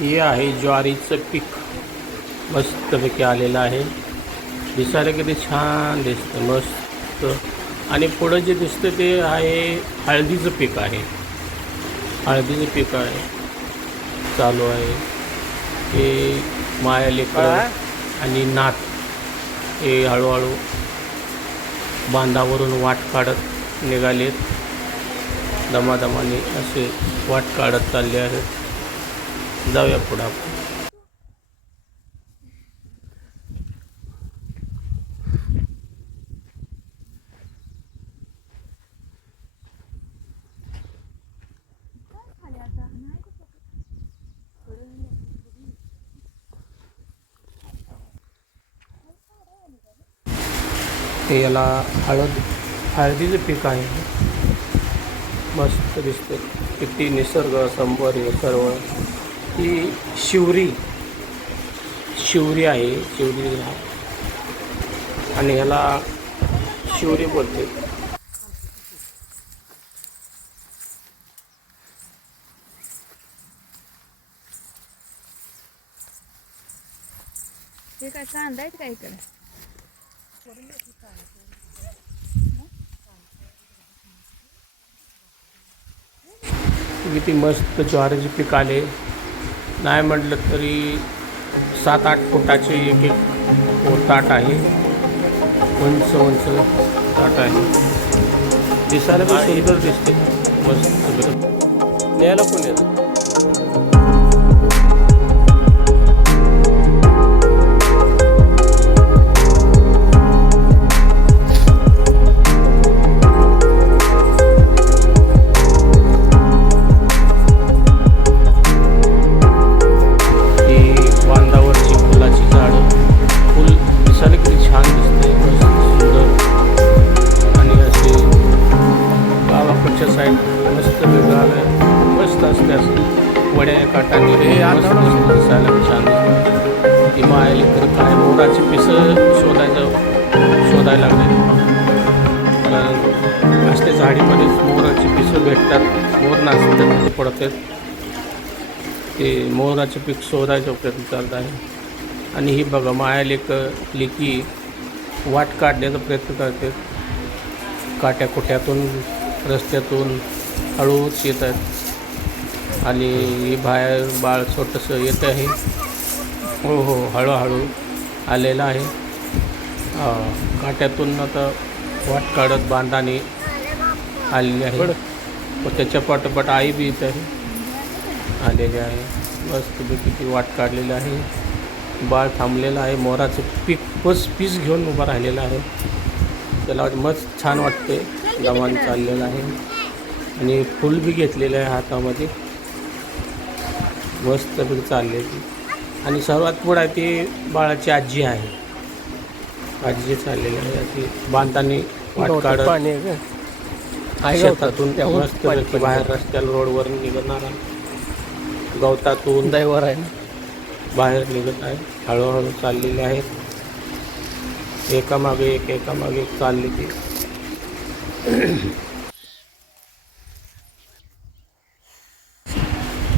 हे आहे ज्वारीचं पीक. मस्तपैकी आलेलं आहे. दिसायला किती छान दिसतं मस्त. आणि पुढं जे दिसतं ते आहे हळदीचं पीक आहे. हळदीचं पीक आहे. चालू आहे. ते माया लेकर आणि नाथ हे हळूहळू बांधावरून वाट काढत निघालेत. दमादमाने असे वाट काढत चालले आहेत. जाऊया पुढं. आपण ते याला हळद हळदीचं पीक आहे. मस्त दिसते किती निसर्ग संपर्य सर्व. ही शिवरी शिवरी आहे शिवरी आणि ह्याला शिवरी बोलते. हे काय कांदा आहेत का इकडे? किती मस्त ज्वारीचे पीक आले. नाही म्हटलं तरी सात आठ फुटाचे एक एक ताट आहे. उंच उंच ताट आहे. दिसायला पण सुंदर दिसते. मस्त. न्यायला पण येतं मस्त गाव मस्त असते असं. वड्या काटाने हे दिसतं, दिसायला छान ती मायली तर काय मोराची पिसं शोधायचं शोधायला लागले कारण असल्या झाडीमध्येच मोराची पिसं भेटतात. मोर नाचतात पडतात. ते मोराचं पीक शोधायचा प्रयत्न चालत आहे. आणि ही बघा माया लेक लेकी वाट काढण्याचा प्रयत्न करते काट्या कुट्यातून रस्त्यातून हळूच येत आहेत. आणि बाहेर बाळ छोटंसं येत आहे. हो हो हळूहळू आलेलं आहे. काट्यातून आता वाट काढत बांधाने आलेली आहे. व त्याच्या पाठोपाठ आई बी येत आहे. आलेले आहे. मस्तपैकी ती वाट काढलेली आहे. बाळ थांबलेलं आहे. मोराचं पीक बस पीस घेऊन उभा राहिलेला आहे. त्याला मस्त छान वाटते गव्हाण चाललेलं आहे. आणि फूल बी घेतलेलं आहे हातामध्ये. मस्तपैकी चालले ती. आणि सर्वात पुढं आहे ती बाळाची आजी आहे. आजी चाललेली आहे. अशी बांधतानी वाट काढत शेतातून त्या मस्त बाहेर रस्त्याला रोडवर निघणारा गवतातून दैवर आहे बाहेर निघत आहे. हळूहळू चाललेले आहेत एकामागे एक एकामागे एक चालली ती.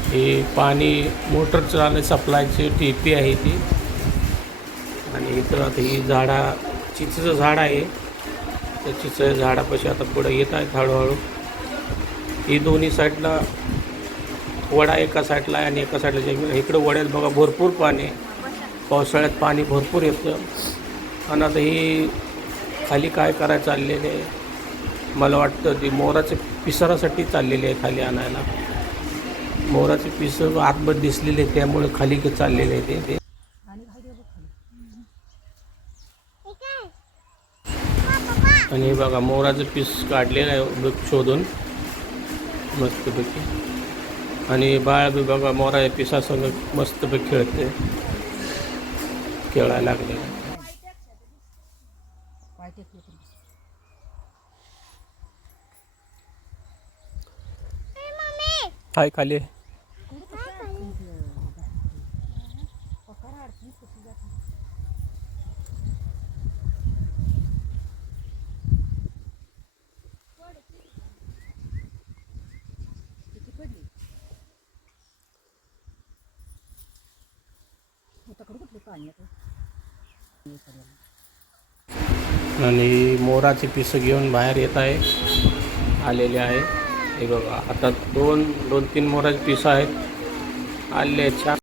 हे पाणी मोटर चालू सप्लायची टीपी आहे ती. आणि इथं आता ही झाडा चिचचं झाड आहे. त्या चिचं झाडापाशी आता पुढं येत आहेत हळूहळू. ही दोन्ही साईडला वडा एका साईडला आहे आणि एका साईडला जमीन इकडं वड्यात बघा भरपूर पाणी आहे. पावसाळ्यात पाणी भरपूर येतं. आणि आता ही खाली काय करायला चाललेले आहे? मला वाटतं ती मोराचे पिसारासाठी चाललेली आहे खाली आणायला. मोराचे पिस आतमध्ये दिसलेले आहे, त्यामुळे खाली चाललेले आहे ते- ते आणि हे बघा मोराचं पीस काढलेलं आहे बघ शोधून. मस्तपैकी. आणि बाळ बी बघा मोरा या पिसासंग मस्तपैकी खेळते. खेळायला लागले हाय खाली आणि मोराचे पिसं घेऊन बाहेर येत आहे आलेले आहे. हे बघा आता दोन दोन तीन मोराचे पिसं आहेत. आलेले छान